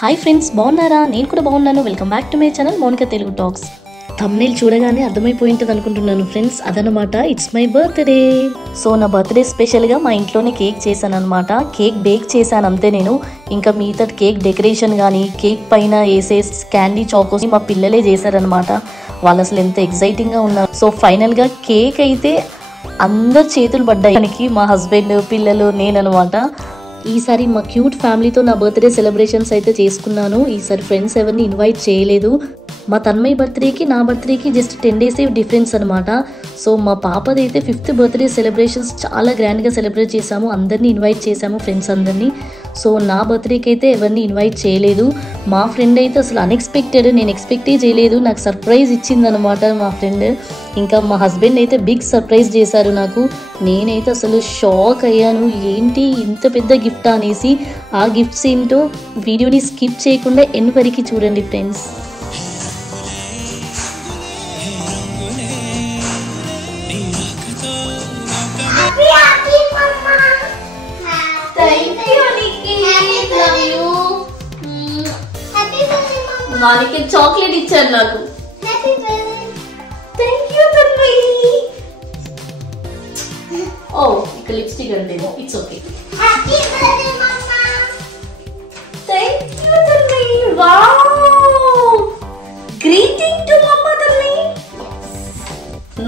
Hi friends, బాగున్నారా? నేను కూడా బాగున్నాను. Welcome back to my channel Monica Telugu talks. Thumbnail చూడగానే అర్థమైపోయి ఉంటుంది అనుకుంటున్నాను ఫ్రెండ్స్. అదనమాట, ఇట్స్ మై బర్త్డే. సో నా బర్త్డే స్పెషల్గా మా ఇంట్లోనే కేక్ చేశాను అనమాట. కేక్ బేక్ చేశాను అంతే నేను. ఇంకా మిగతా కేక్ డెకరేషన్ కానీ కేక్ పైన వేసే క్యాండీ చాకోస్ మా పిల్లలే చేశారనమాట. వాళ్ళు అసలు ఎంత ఎక్సైటింగ్గా ఉన్నారు. సో ఫైనల్గా కేక్ అయితే అందరు చేతులు పడ్డాయి. మా హస్బెండ్, పిల్లలు, నేను అనమాట. ఈసారి మా క్యూట్ ఫ్యామిలీతో నా బర్త్డే సెలబ్రేషన్స్ అయితే చేసుకున్నాను. ఈసారి ఫ్రెండ్స్ ఎవరిని ఇన్వైట్ చేయలేదు. మా తన్మయ్ బర్త్డేకి నా బర్త్డేకి జస్ట్ 10 days డిఫరెన్స్ అనమాట. సో మా పాపది అయితే 5th బర్త్డే సెలబ్రేషన్స్ చాలా గ్రాండ్గా సెలబ్రేట్ చేసాము. అందరినీ ఇన్వైట్ చేసాము, ఫ్రెండ్స్ అందరినీ. సో నా బర్త్డేకి అయితే ఎవరిని ఇన్వైట్ చేయలేదు. మా ఫ్రెండ్ అయితే అసలు అన్ఎక్స్పెక్టెడ్, నేను ఎక్స్పెక్టే చేయలేదు, నాకు సర్ప్రైజ్ ఇచ్చిందనమాట మా ఫ్రెండ్. ఇంకా మా హస్బెండ్ అయితే బిగ్ సర్ప్రైజ్ చేశారు నాకు. నేనైతే అసలు షాక్ అయ్యాను, ఏంటి ఇంత పెద్ద గిఫ్ట్ అనేసి. ఆ గిఫ్ట్స్ ఏంటో వీడియోని స్కిప్ చేయకుండా ఎండ్ వరకు చూడండి ఫ్రెండ్స్. మానికి చాక్లెట్ ఇచ్చారు నాకు. ఓ ఇక్కడ లిప్స్టిక్ అంటేమో, it's okay. Greeting to mamma తల్లి.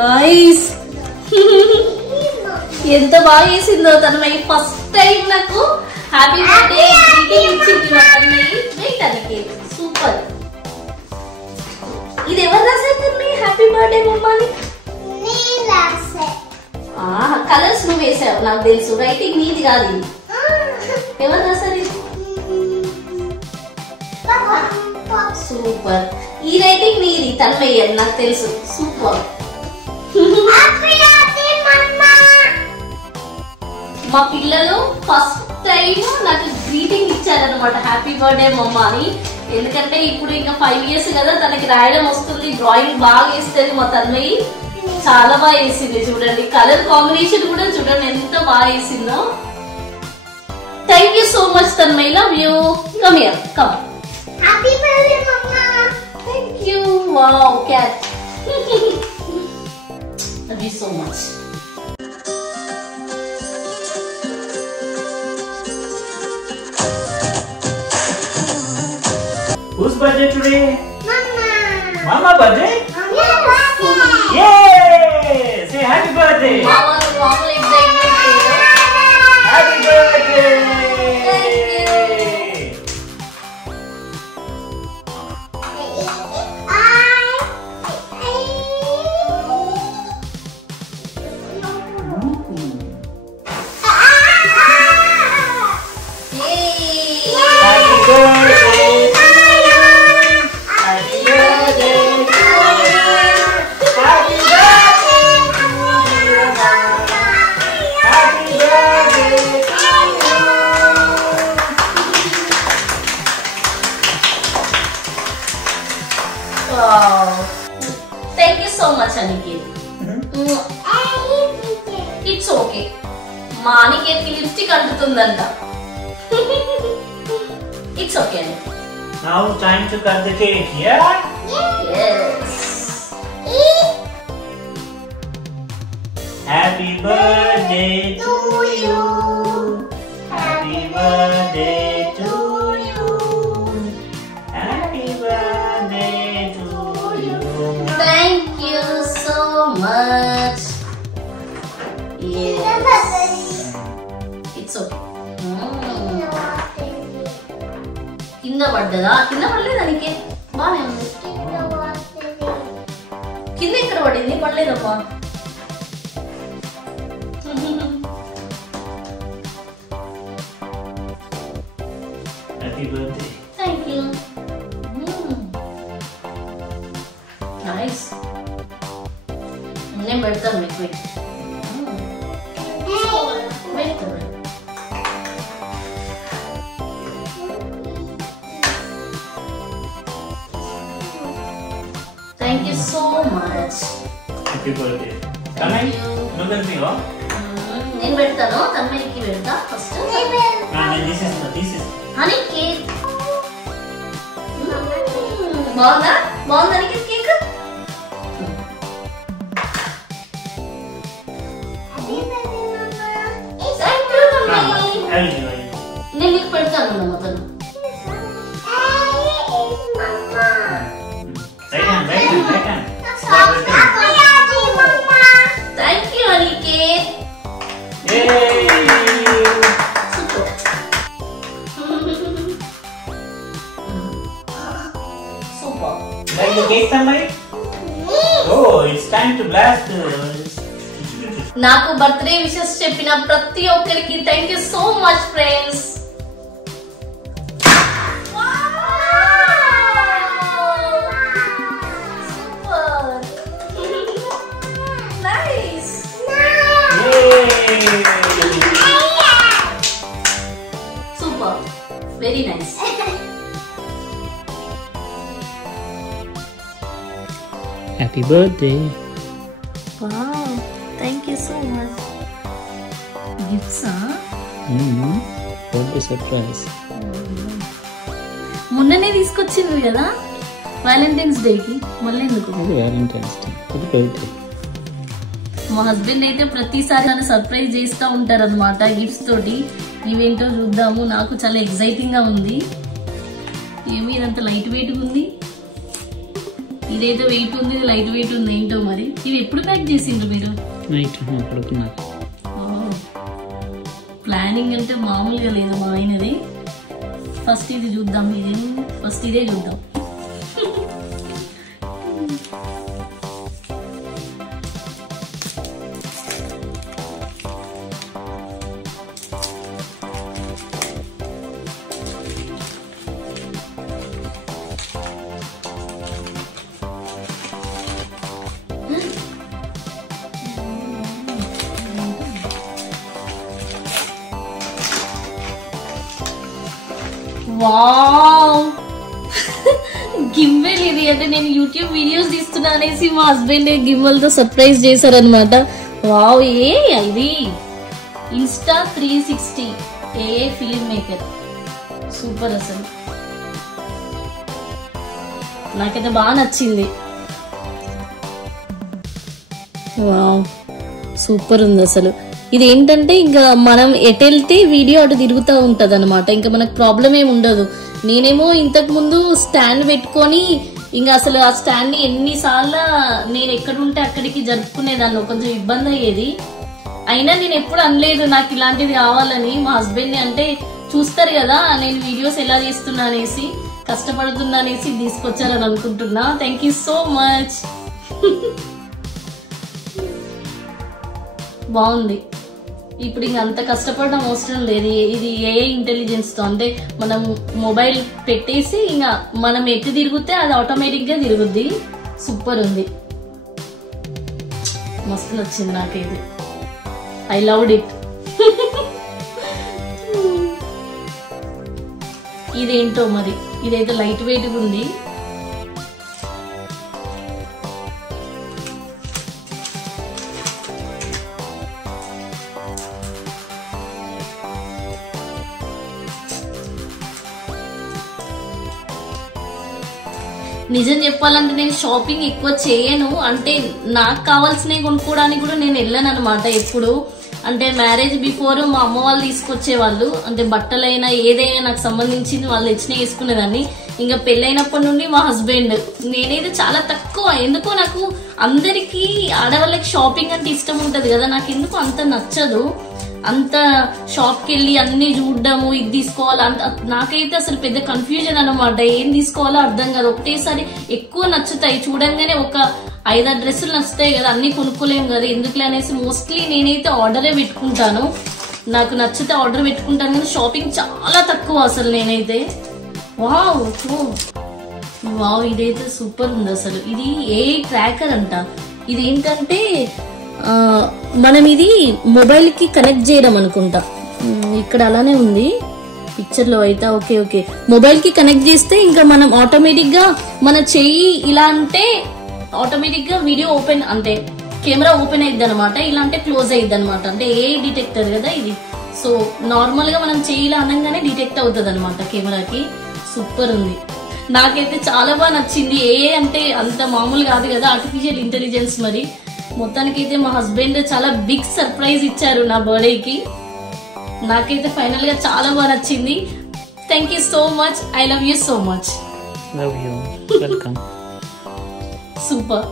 నైస్. ఎంత బాగా చేసిందో తన్మయ్. ఫస్ట్ టైం నాకు హ్యాపీ బర్త్డే గ్రీటింగ్ ఇచ్చింది మా తన్మయ్. సూపర్. ఇది ఎవరు రాశారు తన్మయ్ హ్యాపీ బర్త్డే మమ్మా అని? కలర్స్ నువ్వు వేసావు నాకు తెలుసు. రైటింగ్ నీది కాదు ఇది. ఎవరు రాశారు? సూపర్. ఈ రైటింగ్ నీది తన్మయ్ అని నాకు తెలుసు. సూపర్. మా పిల్లలు ఫస్ట్ టైం నాకు గ్రీటింగ్ ఇచ్చారనమాట, హ్యాపీ బర్త్డే మమ్మా అని. ఎందుకంటే ఇప్పుడు ఇంకా 5 years కదా, తనకి రాయడం వస్తుంది, డ్రాయింగ్ బాగా వేస్తుంది మా తన్మయ్. చాలా బాగా వేసింది చూడండి. కలర్ కాంబినేషన్ కూడా చూడండి ఎంత బాగా వేసిందో. Thank you so much Tanmay, love you. Come here, come. Happy birthday mamma. Thank you. Wow, cat. Love you so much. Whose birthday today? Mama. Mama birthday? Yes. Yay! Say happy birthday. Mama excitement. Happy birthday. Thank you. Happy birthday. Wow. Thank you so much, Aniket. It's okay. మా అనికేత్ కి lipstick అంటుతుందంట. It's okay. Now time to cut the cake, yeah? Yes. Happy birthday to you. Happy birthday to you. Happy birthday to you. Thank you so much. Yes. It's okay. కింద పడ్డదా? కింద పడలేదు అనికే, బానే ఉంది. కింద ఎక్కడ పడింది? పడలేదమ్మా. Happy birthday. Thank you. Nice. నేను పెడతాను మీకు. పెడతాను. Thank you so much. Happy birthday. Tanmay, నువ్వు కలిపివా? నేను పెడతాను, తన్మయ్యకి పెడతా first. This is honey cake. బాగుందా? బాగుందా నీకు కేక్? నేను మీకు పెడతాను మొత్తం. Thank you అనికే. Super. Like the cake, somebody? Oh, it's time to blast. నాకు బర్త్డే విషెస్ చెప్పిన ప్రతి ఒక్కరికి thank you so much friends. Super, very nice. Happy birthday. Wow, thank you so much. Gifts, huh? Birthday surprise. మొన్ననే తీసుకొచ్చిండ్రు కదా Valentine's డేకి, మళ్ళీ ఎందుకు? Valentine's Day. Happy birthday. మా హస్బెండ్ అయితే ప్రతిసారి నన్ను సర్ప్రైజ్ చేస్తూ ఉంటారు అనమాట గిఫ్ట్స్ తోటి. ఇవేంటో చూద్దాము, నాకు చాలా ఎక్సైటింగ్ గా ఉంది. ఏమి ఇదంతా లైట్ వెయిట్ ఉంది, ఇదైతే వెయిట్ ఉంది, ఇది లైట్ వెయిట్ ఉంది. ఏంటో మరి ఇవి ఎప్పుడు ప్యాక్ చేసిండ్రు మీరు? ప్లానింగ్ అంటే మామూలుగా లేదు మా ఆయనది. ఫస్ట్ ఇది చూద్దాం, ఇది ఫస్ట్ ఇదే చూద్దాం. వావ్, గిమ్మల్ ఇది. అంటే నేను యూట్యూబ్ వీడియోస్ తీస్తున్నా అనేసి మా హస్బెండ్ గిమ్మల్ తో సర్ప్రైజ్ చేశారనమాట. వావ్, ఇది Insta 360 a film maker. Super, అసలు నాకైతే బాగా నచ్చింది. వావ్, సూపర్ ఉంది అసలు. ఇది ఏంటంటే ఇంకా మనం ఎటు వెళ్తే వీడియో అటు తిరుగుతూ ఉంటది అనమాట, ఇంకా మనకు ప్రాబ్లం ఏమి ఉండదు. నేనేమో ఇంతకు ముందు స్టాండ్ పెట్టుకొని ఇంకా అసలు ఆ స్టాండ్ ని ఎన్నిసార్లు నేను ఎక్కడుంటే అక్కడికి జరుపుకునేదాన్ని, కొంచెం ఇబ్బంది అయ్యేది. అయినా నేను ఎప్పుడు అనలేదు నాకు ఇలాంటిది కావాలని. మా హస్బెండ్ అంటే చూస్తారు కదా నేను వీడియోస్ ఎలా చేస్తున్నా అనేసి, కష్టపడుతున్నా అనేసి తీసుకొచ్చారని అనుకుంటున్నా. Thank you so much. బాగుంది. ఇప్పుడు ఇంక అంత కష్టపడడం అవసరం లేదు. ఇది ఏఐ ఇంటెలిజెన్స్ తో, అంటే మనం మొబైల్ పెట్టేసి ఇంకా మనం ఎటు తిరిగితే అది ఆటోమేటిక్ గా తిరుగుద్ది. సూపర్ ఉంది, మస్తు నచ్చింది నాకైతే. I loved it. ఇదేంటో మరి, ఇదైతే లైట్ వెయిట్ ఉంది. నిజం చెప్పాలంటే నేను షాపింగ్ ఎక్కువ చేయను, అంటే నాకు కావాల్సినవి కొనుక్కోవడానికి కూడా నేను వెళ్ళాను అనమాట ఎప్పుడు. అంటే మ్యారేజ్ బిఫోర్ మా అమ్మ వాళ్ళు తీసుకొచ్చేవాళ్ళు, అంటే బట్టలైనా ఏదైనా నాకు సంబంధించింది వాళ్ళు తెచ్చినా వేసుకునేదాన్ని. ఇంకా పెళ్ళైనప్పటి నుండి మా హస్బెండ్, నేనైతే చాలా తక్కువ. ఎందుకో నాకు అందరికీ ఆడవాళ్ళకి షాపింగ్ అంటే ఇష్టం ఉంటది కదా, నాకు ఎందుకు అంత నచ్చదు. అంత షాప్ కి వెళ్ళి అన్ని చూడడము, ఇది తీసుకోవాలి అంత నాకైతే అసలు పెద్ద కన్ఫ్యూజన్ అనమాట. ఏం తీసుకోవాలో అర్థం కాదు. ఒకటేసారి ఎక్కువ నచ్చుతాయి, చూడంగానే ఒక 5-6 డ్రెస్సులు నచ్చుతాయి కదా, అన్ని కొనుక్కోలేము కదా, ఎందుకులే అనేసి మోస్ట్లీ నేనైతే ఆర్డరే పెట్టుకుంటాను. నాకు నచ్చితే ఆర్డర్ పెట్టుకుంటాను, కానీ షాపింగ్ చాలా తక్కువ అసలు నేనైతే. వావ్ వావ్, ఇదైతే సూపర్ ఉంది అసలు. ఇది ఏఐ ట్రాకర్ అంట. ఇది ఏంటంటే మనం ఇది మొబైల్ కి కనెక్ట్ చేయడం అనుకుంటా. ఇక్కడ అలానే ఉంది పిక్చర్ లో అయితే. ఓకే ఓకే, మొబైల్ కి కనెక్ట్ చేస్తే ఇంకా మనం ఆటోమేటిక్ గా మన చెయ్యి ఇలా అంటే ఆటోమేటిక్ గా వీడియో ఓపెన్, అంటే కెమెరా ఓపెన్ అయ్యిద్ది అనమాట. ఇలా అంటే క్లోజ్ అయ్యిద్ది అనమాట. అంటే ఏ డిటెక్టర్ కదా ఇది. సో నార్మల్ గా మనం చెయ్యిలా అనగానే డిటెక్ట్ అవుతుంది అనమాట కెమెరాకి. సూపర్ ఉంది. నాకైతే చాలా బాగా నచ్చింది. ఏ అంటే అంత మామూలు కాదు కదా, ఆర్టిఫిషియల్ ఇంటెలిజెన్స్. మరి మొత్తానికైతే మా హస్బెండ్ చాలా బిగ్ సర్ప్రైజ్ ఇచ్చారు నా బర్త్డేకి. నాకైతే ఫైనల్ గా చాలా బాగా నచ్చింది. Thank you so much. I love you so much. Love you. Welcome. Super.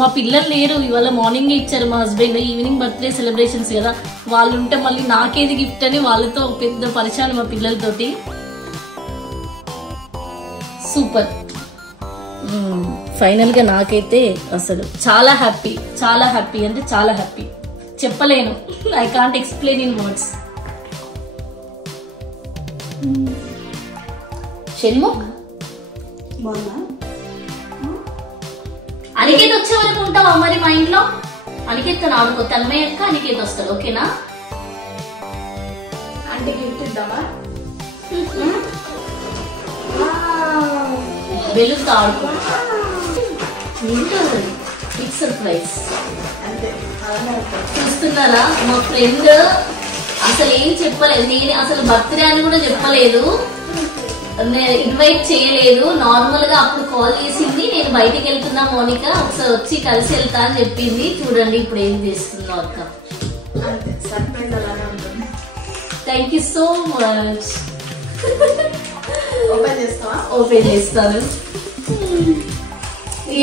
మా పిల్లలు లేరు, ఇవాళ మార్నింగ్ ఇచ్చారు మా హస్బెండ్. ఈవినింగ్ బర్త్డే సెలబ్రేషన్స్ కదా, వాళ్ళు ఉంటే మళ్ళీ నాకేది గిఫ్ట్ అని వాళ్ళతో పెద్ద పరిచయం మా పిల్లలతోటి. సూపర్. ఫైనల్ గా నాకైతే అసలు చాలా హ్యాపీ అంటే చాలా హ్యాపీ, చెప్పలేను. I can't explain in words. Shanmukh Aniket వచ్చే వరకు ఉంటావా మరి మా ఇంట్లో? అనికేత్ ఆడుకో, తన్మయ్య అక్క అనికేత్ వస్తాడు, ఓకేనా? అంటే గిఫ్ట్ ఇద్దామా? బెలూన్తో ఆడుకో. ఏంటో బిగ్ సర్ప్రైజ్. అంతే చూస్తున్నారా మా ఫ్రెండ్ అసలు ఏం చెప్పలేదు. నేను అసలు బర్త్డే అని కూడా చెప్పలేదు, ఇన్వైట్ చేయలేదు. నార్మల్ గా అప్పుడు కాల్ చేసింది, నేను బయటికి వెళ్తున్నా మోనిక, ఒకసారి వచ్చి కలిసి వెళ్తా అని చెప్పింది. చూడండి ఇప్పుడు ఏం చేస్తుందో అక్క. అంతే, సర్ప్రైజ్ అలానే ఉంటుంది. Thank you so much. Open చేస్తావా? ఓపెన్ చేస్తాను.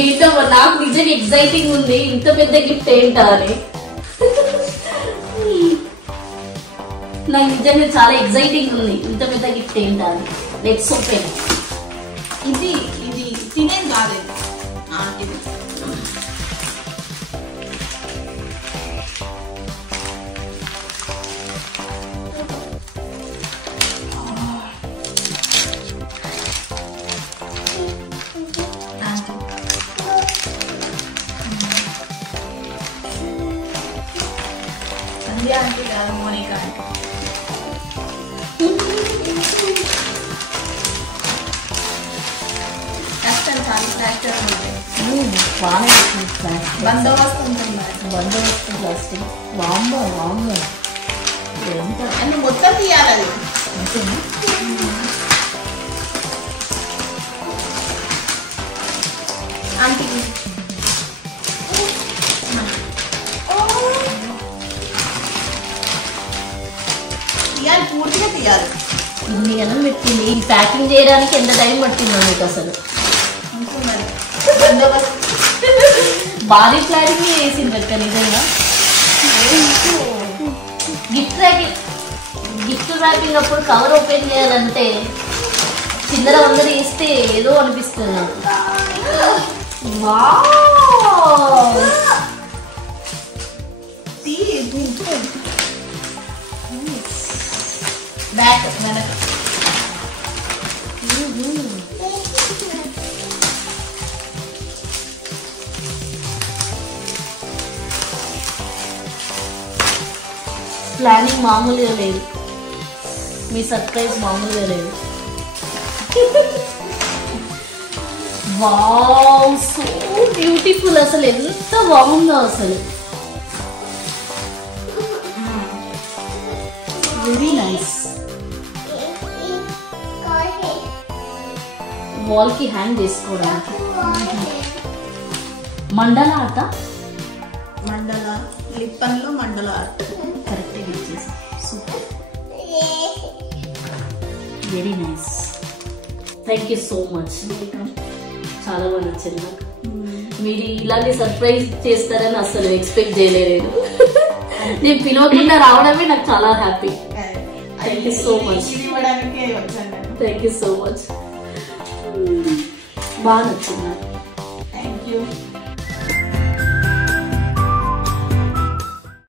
ఏంటో నాకు నిజంగా ఎక్సైటింగ్ ఉంది, ఇంత పెద్ద గిఫ్ట్ ఏంటా అని. నాకు నిజంగా చాలా ఎక్సైటింగ్ ఉంది, ఇంత పెద్ద గిఫ్ట్ ఏంటా అని. Let's open. ఇది ఇది తినేది కాదు, ఇది ఆంటీది. సంధ్య ఆంటీ కాదు, మోనికా ఆంటీ. కష్టం చాలా ఫ్రాక్చర్ ఉంటుంది. బందోబస్తు ఉంటుంది. బందోబస్తు ప్లాస్టిక్. వామ్మో వామ్మో, ఎంత అన్ని మొత్తం తీయాలి అది. అంతేనా? ఆంటీ తీయాలి, పూర్తిగా తీయాలి. ఇన్ని గణం పెట్టింది. ఈ ప్యాకింగ్ చేయడానికి ఎంత టైం పట్టిందో మీకు అసలు. ఉంటుంది బందోబస్తు. భారీ ప్లానింగ్ వేసింది అక్క నిజంగా. గిఫ్ట్ ర్యాపింగ్ అప్పుడు కవర్ ఓపెన్ చేయాలంటే చిందర వందర వేస్తే ఏదో అనిపిస్తుంది నాకు. వావ్! బ్యాక్ వెనక ప్లానింగ్ మామూలుగా లేదు, మీ సర్ప్రైజ్ మామూలుగా లేదు. Wow, so beautiful. అసలు ఎంత బాగుందో అసలు. Very nice. వాల్ కి హ్యాంగ్ చేసుకోవడానికి. మండల ఆట, మండల లిప్పన్లో మండల ఆర్ట్. కరెక్ట్ ఇచ్చేసి. Super, very nice. Thank you so much. చాలా బాగా నచ్చింది నాకు. మీరు ఇలాంటి సర్ప్రైజ్ చేస్తారని అసలు ఎక్స్పెక్ట్ చేయలేదు. నేను పిలవకుండా రావడమే నాకు చాలా happy. Thank you so much. ఇది ఇవ్వడానికే వచ్చాను నేను. Thank you so much. బాగా నచ్చింది నాకు. Thank you.